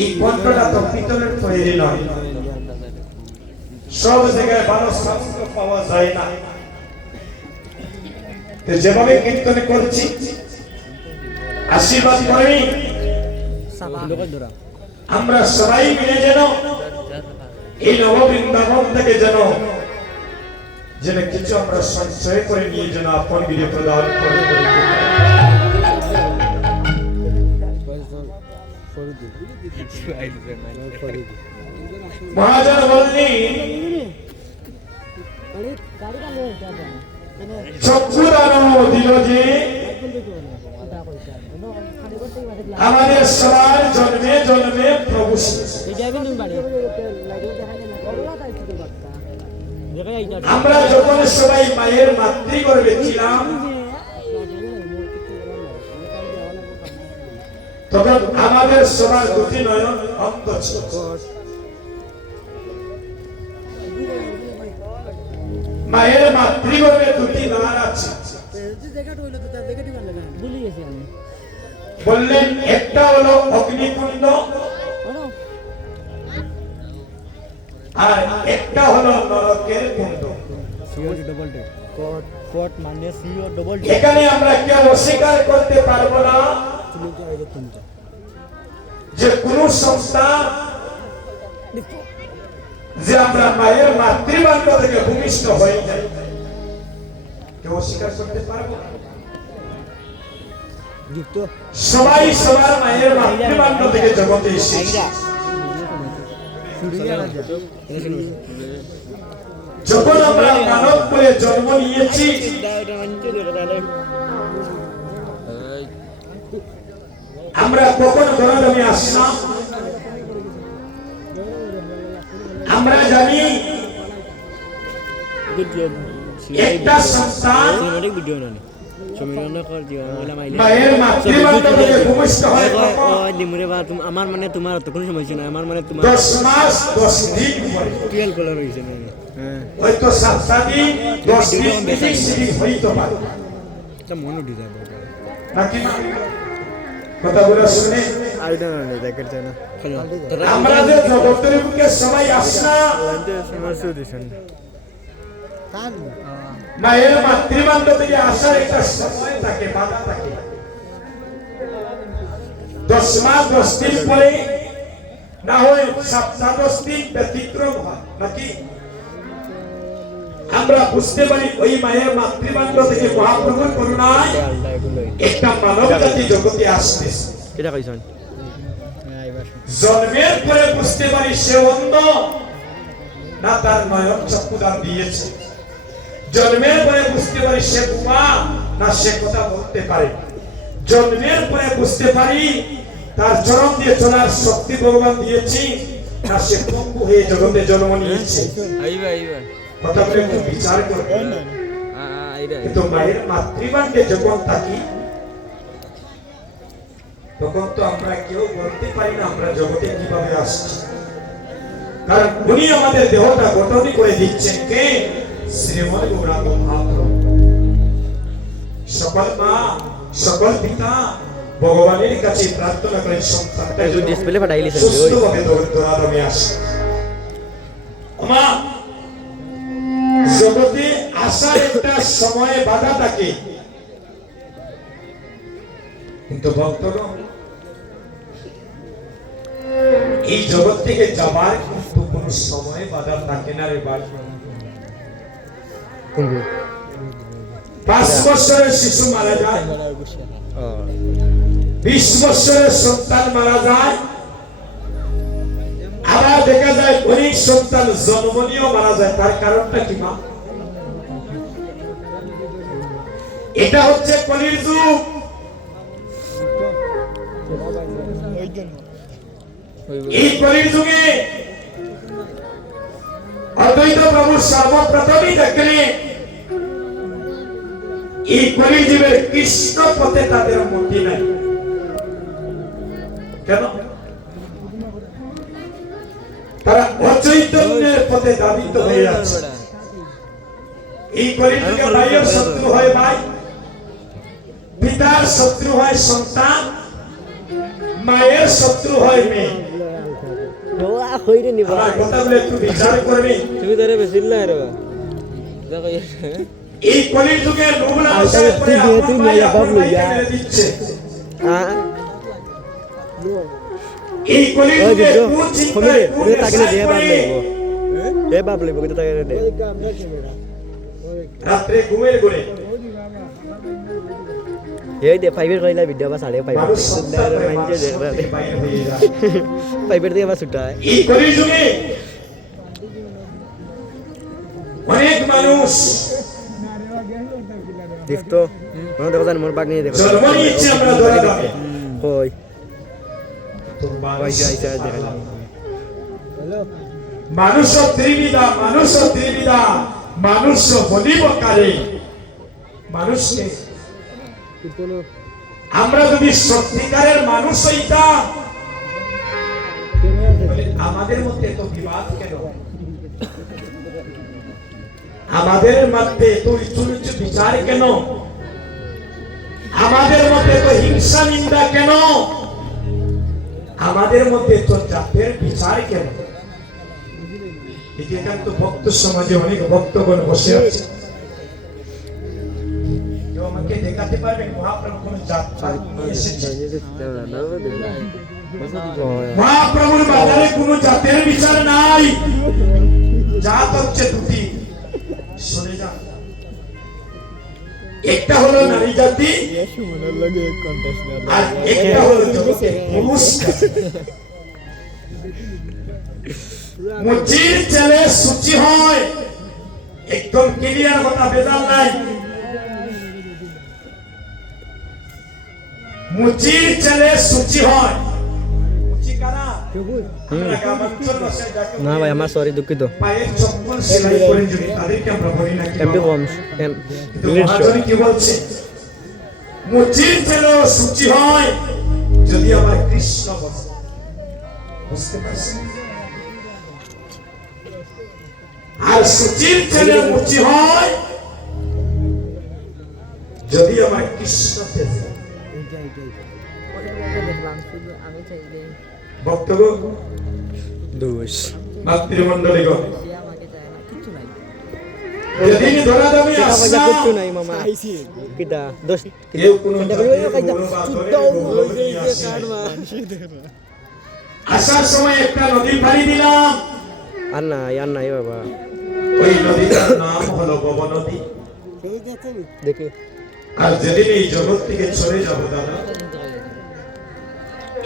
এই পাত্রটা তো পিতলের তৈরি নয়, সব জায়গায় ভালো সামগ্র পাওয়া যায় না। যেভাবে কীর্তন করছি আশীর্বাদ করি আমরা সবাই মিলে যেন এই নববৃন্দাবন থেকে যেন কিছু আমরা সঞ্চয় করে নিয়ে যেন আপন গিরে প্রদান করে মহাজন বললেন চক্ষুদান দিল যে আমাদের সবার জন্মে জন্মে প্রভু আমরা যখন সবাই মায়ের মাতৃগর্ভে ছিলাম তখন আমাদের সবার দুটি নয়ন অন্ধ ছিল। মায়ের মাতৃগর্ভে দুটি দ্বার আছে, বললেন একটা হলো অগ্নিকুণ্ড আর একটা হলো নরকের কুণ্ড। এখানে আমরা কেউ অস্বীকার করতে পারবো না যে কোন সংস্থা যে আমরা মায়ের মাতৃভাণ্ড থেকে ভূমিষ্ঠ হয়ে যাই, কেউ অস্বীকার করতে পারবো না। সবাই সবার মায়ের মাতৃভাণ্ড থেকে জগতে এসেছি। যখন আমরা মানব করে জন্ম নিয়েছি আমরা কখন ধরাধামে আসলাম আমরা জানি। একটা সন্তান মায়ের মাতৃভাণ্ড থেকে ভূমিষ্ঠ হয় আমার মানে তোমার তো কোনো সমস্যা নাই, আমার মানে তোমার 10 মাস 10 দিন পরে 12 কলার হইছে না, হয়তো 7 দিন 10 দিন বেশি হইতো পারে, এটা মন উঠে যাবে নাকি না? কথাগুলো শুনে আইডা না দেখের চাই না আমরা যে জগতের বুকে সবাই আসনা সমস্যা দিছেন মায়ের মাতৃভাণ্ড থেকে আসার একটা সময় থাকে, বাধা থাকে। 10 মাস 10 দিন পরে না হয় 7 10 দিন ব্যতিক্রম হয়, নাকি? আমরা বুঝতে পারি ওই মায়ের মাতৃভাণ্ড থেকে মহাপ্রভুর করুণায় একটা মানব জাতি জগতে আসতেছে। এটা কইছেন জন্মের পরে বুঝতে পারি সে অন্ধ না তার নয়ন চক্ষুদান দিয়েছে। জন্মের পরে বুঝতে পারি সে বোমা না সে কথা বলতে পারে। জন্মের পরে বুঝতে পারি তার চরণ দিয়ে চলার শক্তি ভগবান দিয়েছি না সে পঙ্গু হয়ে জগতে জন্ম নিয়েছে। কথা বলে একটু বিচার করবেন। কিন্তু মায়ের মাতৃভাণ্ডে যখন থাকি তখন তো আমরা কেউ বলতে পারি না আমরা জগতে কিভাবে আসছি, কারণ উনি আমাদের দেহটা গঠনই করে দিচ্ছেন কে? শ্রীমৎ গৌরাঙ্গ মহাপ্রভু। সকল মা সকল পিতা ভগবানের কাছে প্রার্থনা করেন সন্তানটা সুস্থভাবে ধরাধামে আসে। মা জগতে আসার একটা সময়ে বাধা থাকে, কিন্তু ভক্তগণ এই জগৎ থেকে যাবার কিন্তু কোন সময় বাধা থাকে না রে ভাই। 5 বছরের শিশু মারা যায়, 20 বছরের সন্তান মারা যায়, আবার দেখা যায় অনেক সন্তান জন্ম নিয়েও মারা যায়। তার কারণটা কি মা? এটা হচ্ছে কলির যুগ। এই কলির যুগে অদ্বৈত প্রভু সর্বপ্রথমই দেখলেন এই কলির যুগের কৃষ্ণ পথে তাদের মতি নাই। কেন? তারা অচৈতন্যের পথে দাবিত হয়ে আছে। এই কলির যুগে ভাইয়ের শত্রু হয় ভাই, পিতার শত্রু হয় সন্তান, মায়ের শত্রু হয় মেয়ে। বাবা কইরে নিবা আমার কথাগুলো একটু বিচার করবে। তুমি ধরে বেশিল না রে দেখো এই কলির যুগে নবুল আলটা আশায় তুই পরে তুই আপন ভাই মাইয়া আপন বাবলু ভাইকে ইয়া। মেরে দিচ্ছে। হ্যাঁ এই কলির ওই যুগে বিদ্রো কোন কমিলে চিন্তায় কোন ওরে তাকে নেশায় দিয়ে বাপ পড়ে লইব এ বাপ লইব কিন্তু তাকে দে রাত্রে ঘুমের ঘরে এই দে ফাইভের কইলা ভিডিও বা সাড়ে ফাইভ মানুষ সত্তা করে মাইনছে মানুষ দেখবা থেকে বাইরে হয়ে যায়। ফাইভের দিয়ে বা ছুটায় এই কলির যুগে অনেক মানুষ দেখতো মনে দেখো জান মোর বাগ নিয়ে দেখো জন্ম নিয়েছি আমরা ধরা যাবে। কই তো মানুষ পয়সা আইসা দেখেন মানুষ ত্রিবিধা মানুষ বলিব কারে মানুষকে আমরা যদি সত্যিকারের মানুষ হইতাম তাহলে আমাদের মধ্যে এত বিবাদ কেন, আমাদের মধ্যে এত উঁচু নিচু বিচার কেন, আমাদের মধ্যে এত হিংসা নিন্দা কেন, আমাদের মধ্যে এত জাতের বিচার কেন? এখানে তো ভক্ত সমাজে অনেক ভক্তগণ বসে আছে, কেউ আমাকে দেখাতে পারবেন মহাপ্রভু কোন জাত পাত নিয়ে এসেছে? মহাপ্রভুর বাজারে কোন জাতের বিচার নাই, জাত হচ্ছে দুটি, শুনে যান। একটা হলো নারী জাতি আর একটা হলো জগতে পুরুষ জাতি। মুচির ছেলে সূচি হয়, একদম ক্লিয়ার কথা, বেজাল নাই। মুচির ছেলে সূচি হয়, মুচি কারা? আমরা গ্রামাঞ্চল ভাষায় যাকে না ভাই আমার সরি দুঃখিত পায়ের চপ্পল সেলাই করে যদি তাদেরকে আমরা বলি না কি এমপি বাবা? কম কিন্তু মহাজনী কি বলছে? মুচির ছেলে সূচি হয় যদি আমার কৃষ্ণ বসে। বুঝতে পারছেন? আর সুচির ছেলে মুচি হয় যদি আমার কৃষ্ণ পেছে। বক্তব্য দোষ মাতৃমণ্ডলীগণ, যেদিন ধরা দামে টাকা পয়সা আসলাম, কিচ্ছু নাই মামা কিটা দোষ কেউ কোনো জাতের গরু বা দলের গরু নিয়ে আসেনি। আসার সময় একটা নদী পাড়ি দিলাম, আর নাই বাবা ওই নদীটার নাম হলো ভব নদী। দেখি আর যেদিন এই জগৎ থেকে চলে যাবো দাদা,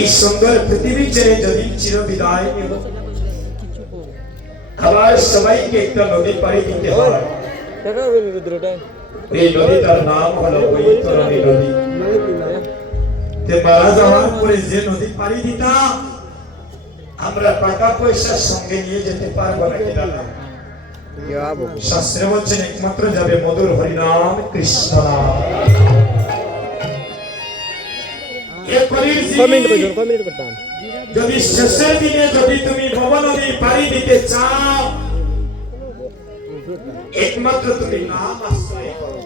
এই সুন্দর পৃথিবী ছেড়ে যদি চির বিদায় নেব, আবার সবাইকে একটা নদী পাড়ি দিতে হয়। টাকা হবে রুদ্রটা এই নদীটার নাম হলো বৈতরণী নদী। তে মারা যাওয়ার পরে যে নদী পাড়ি দিতাম, আমরা টাকা পয়সার সঙ্গে নিয়ে যেতে পারবো না কি দাদা? শাস্ত্রে বলছেন একমাত্র যাবে মধুর হরিনাম কৃষ্ণ নাম। কমেন্ট করতাম যদি শেষের দিনে যদি তুমি ভব নদী পাড়ি দিতে চাও, একমাত্র তুমি নাম আশ্রয় করো।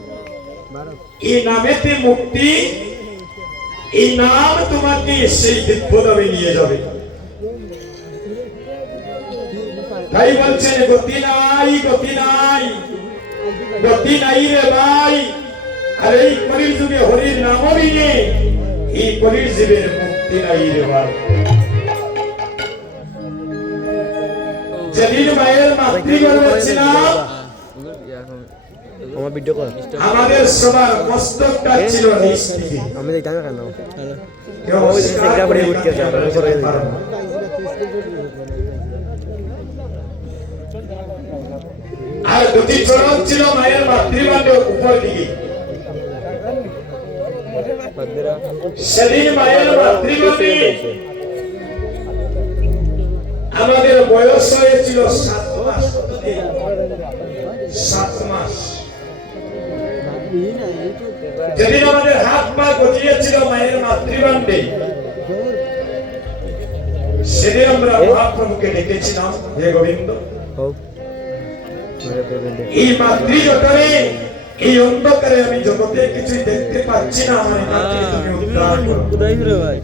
এই নামেতে মুক্তি, এই নাম তোমাকে সেই দিব্যধামে নিয়ে যাবে। তাই বলছেন গতি নাই, গতি নাই, গতি নাই রে ভাই। আর এই কলির যুগে হরির নাম নিয়ে এই কলির জীবের মুক্তি নাই রে ভাই। যেদিন মায়ের মাতৃগর্ভে ছিলাম, আমার ভিডিও কর আমাদের সবার মস্তকটা ছিল নিচ দিকে। আমি দেখতাম কেন কেউ ওই যে অস্বীকার সেটা করে পরে উঠতে যাবে, কথা পরে বলতে পারে না। আর দুটি চরণ ছিল মায়ের মাতৃগর্ভের উপর দিকে। সেদিন মায়ের মাতৃগর্ভে আমাদের বয়স হয়েছিল 7 মাস। 7 মাস। যেদিন আমাদের হাত পা গজিয়েছিল মায়ের মাতৃগর্ভে, সেদিন আমরা মহাপ্রভুকে ডেকেছিলাম, হে গোবিন্দ, এই মাতৃজঠরে এই অন্ধকারে আমি জগতে কিছুই দেখতে পাচ্ছি না, আমার এখান থেকে তুমি উদ্ধার করো। কোথায় ভাই